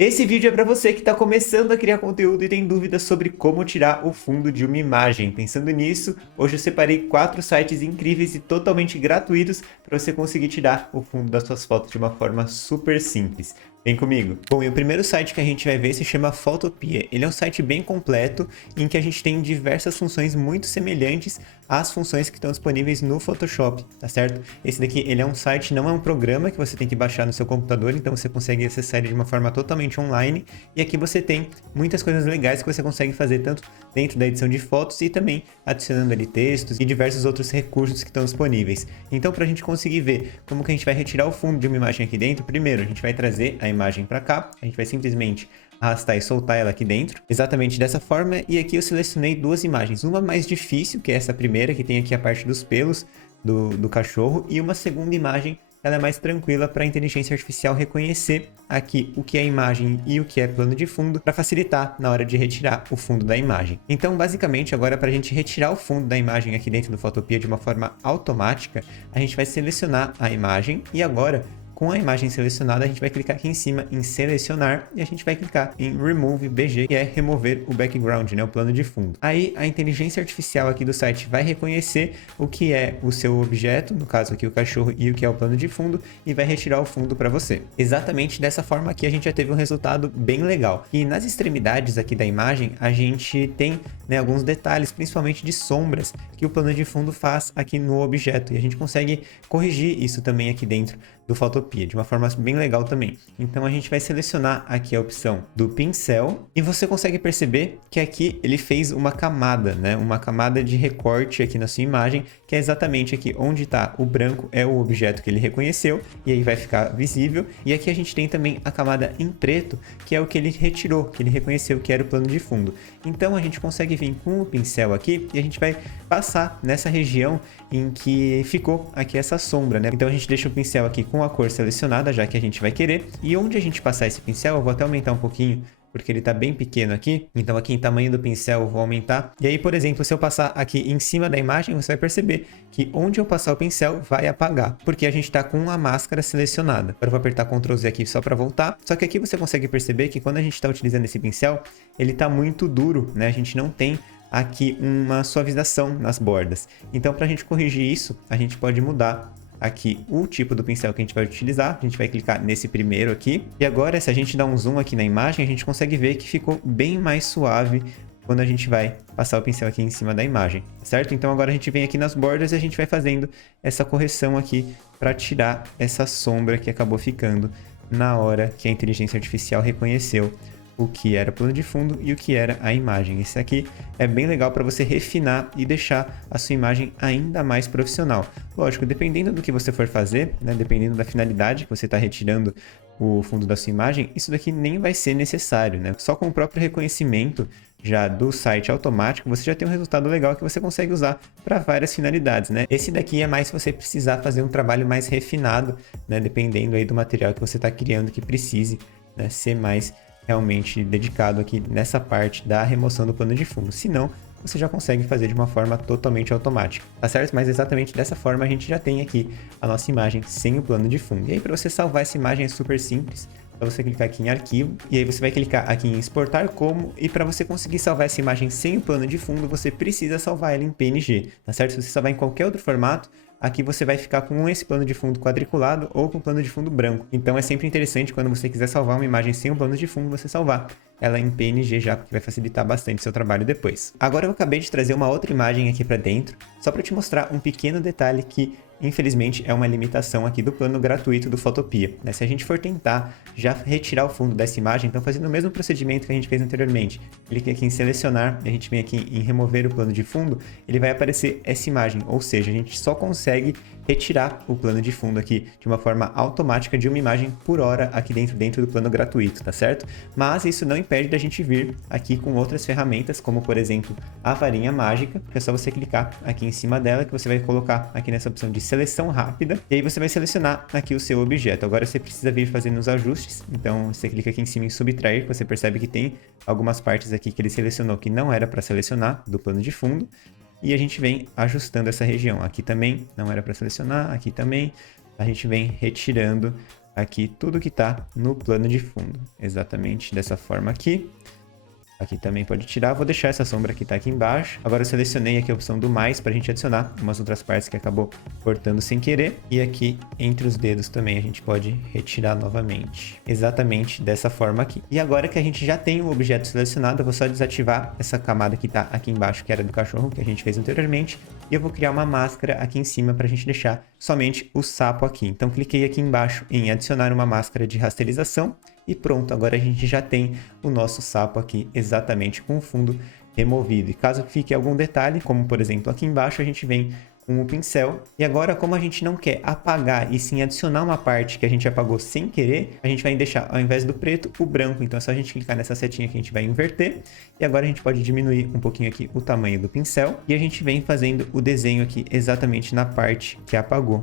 Esse vídeo é para você que está começando a criar conteúdo e tem dúvidas sobre como tirar o fundo de uma imagem. Pensando nisso, hoje eu separei 4 sites incríveis e totalmente gratuitos para você conseguir tirar o fundo das suas fotos de uma forma super simples. Vem comigo. Bom, e o primeiro site que a gente vai ver se chama Photopea. Ele é um site bem completo em que a gente tem diversas funções muito semelhantes às funções que estão disponíveis no Photoshop, tá certo? Esse daqui, ele é um site, não é um programa que você tem que baixar no seu computador, então você consegue acessar ele de uma forma totalmente online. E aqui você tem muitas coisas legais que você consegue fazer tanto dentro da edição de fotos e também adicionando ali textos e diversos outros recursos que estão disponíveis. Então, para a gente conseguir ver como que a gente vai retirar o fundo de uma imagem aqui dentro, primeiro a gente vai trazer a imagem para cá, a gente vai simplesmente arrastar e soltar ela aqui dentro, exatamente dessa forma, e aqui eu selecionei duas imagens, uma mais difícil, que é essa primeira, que tem aqui a parte dos pelos do cachorro, e uma segunda imagem, ela é mais tranquila para a inteligência artificial reconhecer aqui o que é imagem e o que é plano de fundo, para facilitar na hora de retirar o fundo da imagem. Então, basicamente, agora para a gente retirar o fundo da imagem aqui dentro do Photopea de uma forma automática, a gente vai selecionar a imagem e agora, com a imagem selecionada, a gente vai clicar aqui em cima em selecionar e a gente vai clicar em Remove BG, que é remover o background, né, o plano de fundo. Aí a inteligência artificial aqui do site vai reconhecer o que é o seu objeto, no caso aqui o cachorro, e o que é o plano de fundo, e vai retirar o fundo para você. Exatamente dessa forma aqui a gente já teve um resultado bem legal. E nas extremidades aqui da imagem a gente tem, né, alguns detalhes, principalmente de sombras, que o plano de fundo faz aqui no objeto. E a gente consegue corrigir isso também aqui dentro do Photopea, de uma forma bem legal também. Então a gente vai selecionar aqui a opção do pincel e você consegue perceber que aqui ele fez uma camada, né? Uma camada de recorte aqui na sua imagem, que é exatamente aqui onde está o branco, é o objeto que ele reconheceu e aí vai ficar visível. E aqui a gente tem também a camada em preto, que é o que ele retirou, que ele reconheceu que era o plano de fundo. Então a gente consegue vir com o pincel aqui e a gente vai passar nessa região em que ficou aqui essa sombra, né? Então a gente deixa o pincel aqui com a cor selecionada, já que a gente vai querer. E onde a gente passar esse pincel, eu vou até aumentar um pouquinho, porque ele está bem pequeno aqui. Então aqui em tamanho do pincel eu vou aumentar. E aí, por exemplo, se eu passar aqui em cima da imagem, você vai perceber que onde eu passar o pincel vai apagar, porque a gente está com a máscara selecionada. Agora eu vou apertar Ctrl Z aqui só para voltar. Só que aqui você consegue perceber que quando a gente está utilizando esse pincel, ele está muito duro, né? A gente não tem aqui uma suavização nas bordas. Então, para a gente corrigir isso, a gente pode mudar aqui o tipo do pincel que a gente vai utilizar. A gente vai clicar nesse primeiro aqui. E agora, se a gente dá um zoom aqui na imagem, a gente consegue ver que ficou bem mais suave quando a gente vai passar o pincel aqui em cima da imagem, certo? Então agora a gente vem aqui nas bordas e a gente vai fazendo essa correção aqui para tirar essa sombra que acabou ficando na hora que a inteligência artificial reconheceu o que era o plano de fundo e o que era a imagem. Esse aqui é bem legal para você refinar e deixar a sua imagem ainda mais profissional. Lógico, dependendo do que você for fazer, né, dependendo da finalidade que você está retirando o fundo da sua imagem, isso daqui nem vai ser necessário, né? Só com o próprio reconhecimento já do site automático, você já tem um resultado legal que você consegue usar para várias finalidades, né? Esse daqui é mais se você precisar fazer um trabalho mais refinado, né? Dependendo aí do material que você está criando que precise, né, ser mais realmente dedicado aqui nessa parte da remoção do plano de fundo. Se não, você já consegue fazer de uma forma totalmente automática, tá certo? Mas exatamente dessa forma a gente já tem aqui a nossa imagem sem o plano de fundo. E aí, para você salvar essa imagem é super simples. É você clicar aqui em arquivo e aí você vai clicar aqui em exportar como, e para você conseguir salvar essa imagem sem o plano de fundo, você precisa salvar ela em PNG, tá certo? Se você salvar em qualquer outro formato, aqui você vai ficar com esse plano de fundo quadriculado ou com plano de fundo branco. Então é sempre interessante quando você quiser salvar uma imagem sem um plano de fundo, você salvar ela em PNG já, porque vai facilitar bastante seu trabalho depois. Agora eu acabei de trazer uma outra imagem aqui para dentro, só para te mostrar um pequeno detalhe que infelizmente é uma limitação aqui do plano gratuito do Photopea, né? Se a gente for tentar já retirar o fundo dessa imagem, então fazendo o mesmo procedimento que a gente fez anteriormente, clique aqui em selecionar, a gente vem aqui em remover o plano de fundo, ele vai aparecer essa imagem, ou seja, a gente só consegue retirar o plano de fundo aqui de uma forma automática de uma imagem por hora aqui dentro do plano gratuito, tá certo? Mas isso não impede da gente vir aqui com outras ferramentas, como por exemplo a varinha mágica, que é só você clicar aqui em cima dela, que você vai colocar aqui nessa opção de seleção rápida, e aí você vai selecionar aqui o seu objeto. Agora você precisa vir fazendo os ajustes, então você clica aqui em cima em subtrair, você percebe que tem algumas partes aqui que ele selecionou que não era para selecionar do plano de fundo, e a gente vem ajustando essa região. Aqui também não era para selecionar, aqui também a gente vem retirando aqui tudo que está no plano de fundo. Exatamente dessa forma aqui. Aqui também pode tirar, vou deixar essa sombra que está aqui embaixo. Agora eu selecionei aqui a opção do mais para a gente adicionar umas outras partes que acabou cortando sem querer. E aqui entre os dedos também a gente pode retirar novamente. Exatamente dessa forma aqui. E agora que a gente já tem o objeto selecionado, eu vou só desativar essa camada que está aqui embaixo, que era do cachorro, que a gente fez anteriormente. E eu vou criar uma máscara aqui em cima para a gente deixar somente o sapo aqui. Então cliquei aqui embaixo em adicionar uma máscara de rasterização. E pronto, agora a gente já tem o nosso sapo aqui exatamente com o fundo removido. E caso fique algum detalhe, como por exemplo aqui embaixo, a gente vem com o pincel. E agora, como a gente não quer apagar e sim adicionar uma parte que a gente apagou sem querer, a gente vai deixar, ao invés do preto, o branco. Então é só a gente clicar nessa setinha que a gente vai inverter. E agora a gente pode diminuir um pouquinho aqui o tamanho do pincel. E a gente vem fazendo o desenho aqui exatamente na parte que apagou.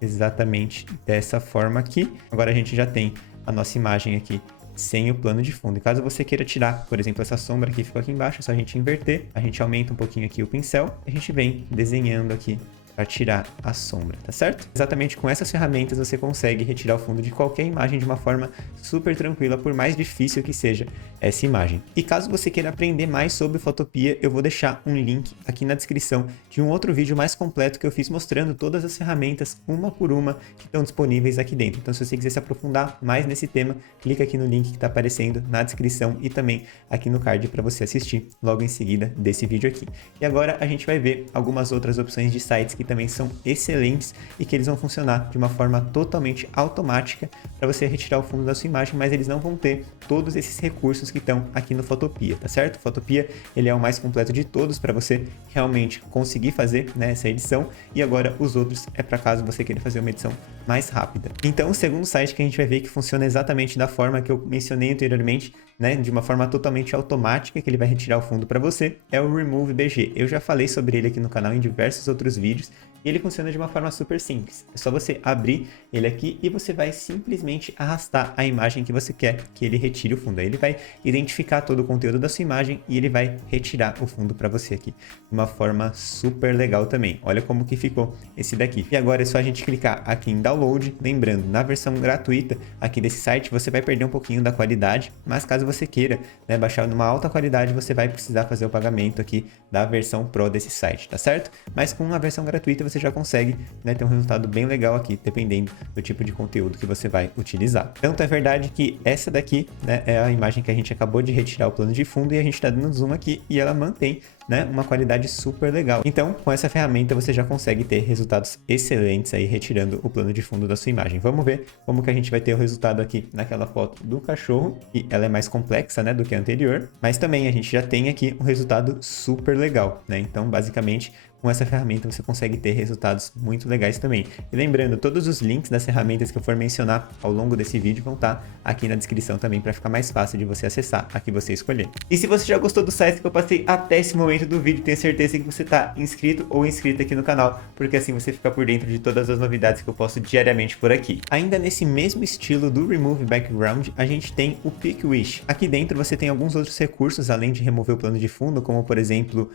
Exatamente dessa forma aqui. Agora a gente já tem a nossa imagem aqui sem o plano de fundo. E caso você queira tirar, por exemplo, essa sombra que ficou aqui embaixo, é só a gente inverter, a gente aumenta um pouquinho aqui o pincel, e a gente vem desenhando aqui para tirar a sombra, tá certo? Exatamente com essas ferramentas você consegue retirar o fundo de qualquer imagem de uma forma super tranquila, por mais difícil que seja essa imagem. E caso você queira aprender mais sobre Photopea, eu vou deixar um link aqui na descrição de um outro vídeo mais completo que eu fiz mostrando todas as ferramentas, uma por uma, que estão disponíveis aqui dentro. Então se você quiser se aprofundar mais nesse tema, clica aqui no link que está aparecendo na descrição e também aqui no card para você assistir logo em seguida desse vídeo aqui. E agora a gente vai ver algumas outras opções de sites que também são excelentes e que eles vão funcionar de uma forma totalmente automática para você retirar o fundo da sua imagem, mas eles não vão ter todos esses recursos que estão aqui no Photopea, tá certo? O Photopea, ele é o mais completo de todos para você realmente conseguir fazer, né, essa edição, e agora os outros é para caso você queira fazer uma edição mais rápida. Então o segundo site que a gente vai ver que funciona exatamente da forma que eu mencionei anteriormente, né, de uma forma totalmente automática, que ele vai retirar o fundo para você, é o Remove BG. Eu já falei sobre ele aqui no canal em diversos outros vídeos, e ele funciona de uma forma super simples. É só você abrir ele aqui e você vai simplesmente arrastar a imagem que você quer que ele retire o fundo. Aí ele vai identificar todo o conteúdo da sua imagem e ele vai retirar o fundo para você aqui. De uma forma super legal também. Olha como que ficou esse daqui. E agora é só a gente clicar aqui em Download. Lembrando, na versão gratuita aqui desse site você vai perder um pouquinho da qualidade, mas caso você queira, né, baixar numa alta qualidade, você vai precisar fazer o pagamento aqui da versão Pro desse site, tá certo? Mas com a versão gratuita você já consegue, né, ter um resultado bem legal aqui, dependendo do tipo de conteúdo que você vai utilizar. Tanto é verdade que essa daqui, né, é a imagem que a gente acabou de retirar o plano de fundo e a gente está dando zoom aqui e ela mantém, né, uma qualidade super legal. Então, com essa ferramenta você já consegue ter resultados excelentes aí retirando o plano de fundo da sua imagem. Vamos ver como que a gente vai ter o resultado aqui naquela foto do cachorro, e ela é mais complexa, né, do que a anterior, mas também a gente já tem aqui um resultado super legal, né? Então, basicamente, com essa ferramenta você consegue ter resultados muito legais também. E lembrando, todos os links das ferramentas que eu for mencionar ao longo desse vídeo vão estar aqui na descrição também para ficar mais fácil de você acessar a que você escolher. E se você já gostou do site que eu passei até esse momento do vídeo, tenho certeza que você está inscrito ou inscrita aqui no canal, porque assim você fica por dentro de todas as novidades que eu posto diariamente por aqui. Ainda nesse mesmo estilo do Remove Background, a gente tem o Pick Wish. Aqui dentro você tem alguns outros recursos, além de remover o plano de fundo, como por exemplo,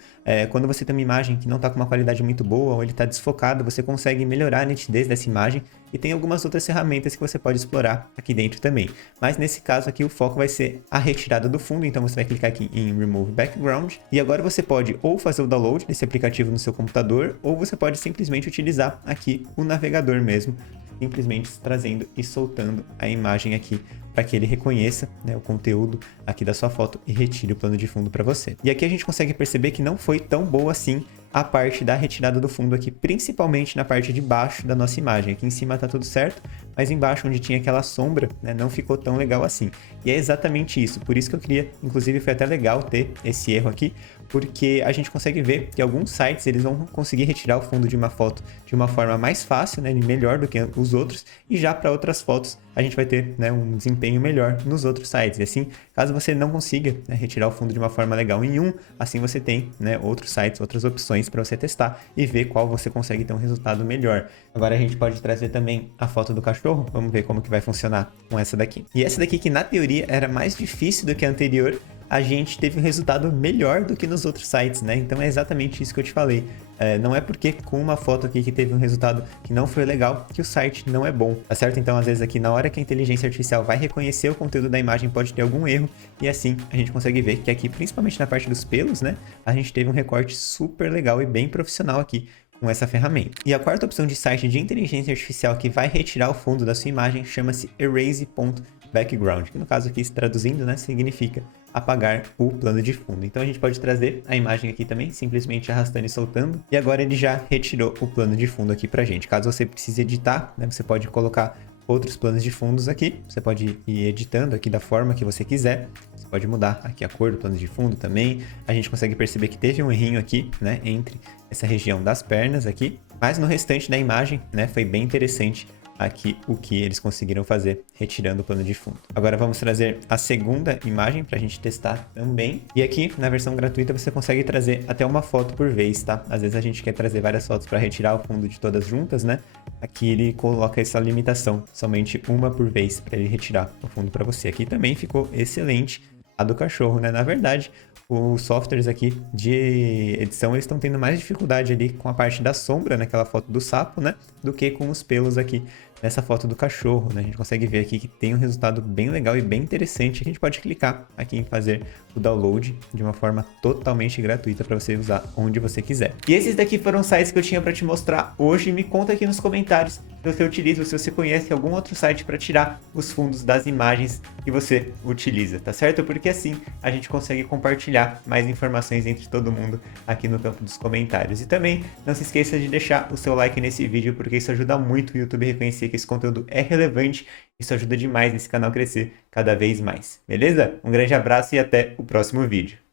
quando você tem uma imagem que não está com uma qualidade muito boa ou ele está desfocado, você consegue melhorar a nitidez dessa imagem, e tem algumas outras ferramentas que você pode explorar aqui dentro também. Mas nesse caso aqui o foco vai ser a retirada do fundo, então você vai clicar aqui em Remove Background, e agora você pode ou fazer o download desse aplicativo no seu computador, ou você pode simplesmente utilizar aqui o navegador mesmo, simplesmente trazendo e soltando a imagem aqui para que ele reconheça, né, o conteúdo aqui da sua foto e retire o plano de fundo para você. E aqui a gente consegue perceber que não foi tão boa assim a parte da retirada do fundo aqui, principalmente na parte de baixo da nossa imagem. Aqui em cima tá tudo certo, mas embaixo onde tinha aquela sombra, né, não ficou tão legal assim. E é exatamente isso, por isso que eu queria, inclusive foi até legal ter esse erro aqui, porque a gente consegue ver que alguns sites eles vão conseguir retirar o fundo de uma foto de uma forma mais fácil, né, melhor do que os outros, e já para outras fotos a gente vai ter, né, um desempenho melhor nos outros sites. E assim, caso você não consiga, né, retirar o fundo de uma forma legal em um, assim você tem, né, outros sites, outras opções para você testar e ver qual você consegue ter um resultado melhor. Agora a gente pode trazer também a foto do cachorro, vamos ver como que vai funcionar com essa daqui. E essa daqui que na teoria era mais difícil do que a anterior, a gente teve um resultado melhor do que nos outros sites, né? Então é exatamente isso que eu te falei. Não é porque com uma foto aqui que teve um resultado que não foi legal que o site não é bom, tá certo? Então às vezes aqui na hora que a inteligência artificial vai reconhecer o conteúdo da imagem pode ter algum erro e assim a gente consegue ver que aqui, principalmente na parte dos pelos, né? A gente teve um recorte super legal e bem profissional aqui com essa ferramenta. E a quarta opção de site de inteligência artificial que vai retirar o fundo da sua imagem chama-se Erase.background, que no caso aqui, traduzindo, né, significa apagar o plano de fundo. Então a gente pode trazer a imagem aqui também, simplesmente arrastando e soltando. E agora ele já retirou o plano de fundo aqui pra gente. Caso você precise editar, né, você pode colocar outros planos de fundos aqui. Você pode ir editando aqui da forma que você quiser. Você pode mudar aqui a cor do plano de fundo também. A gente consegue perceber que teve um errinho aqui, né, entre essa região das pernas aqui. Mas no restante da imagem, né, foi bem interessante aqui o que eles conseguiram fazer retirando o plano de fundo. Agora vamos trazer a segunda imagem para a gente testar também. E aqui na versão gratuita você consegue trazer até uma foto por vez, tá? Às vezes a gente quer trazer várias fotos para retirar o fundo de todas juntas, né? Aqui ele coloca essa limitação, somente uma por vez para ele retirar o fundo para você. Aqui também ficou excelente a do cachorro, né? Na verdade, os softwares aqui de edição, eles estão tendo mais dificuldade ali com a parte da sombra, naquela foto do sapo, né? Do que com os pelos aqui nessa foto do cachorro, né? A gente consegue ver aqui que tem um resultado bem legal e bem interessante. A gente pode clicar aqui em fazer o download de uma forma totalmente gratuita para você usar onde você quiser. E esses daqui foram os sites que eu tinha para te mostrar hoje. Me conta aqui nos comentários se você utiliza, se você conhece algum outro site para tirar os fundos das imagens que você utiliza, tá certo? Porque assim a gente consegue compartilhar mais informações entre todo mundo aqui no campo dos comentários. E também não se esqueça de deixar o seu like nesse vídeo, porque isso ajuda muito o YouTube a reconhecer que esse conteúdo é relevante. Isso ajuda demais nesse canal crescer cada vez mais, beleza? Um grande abraço e até o próximo vídeo.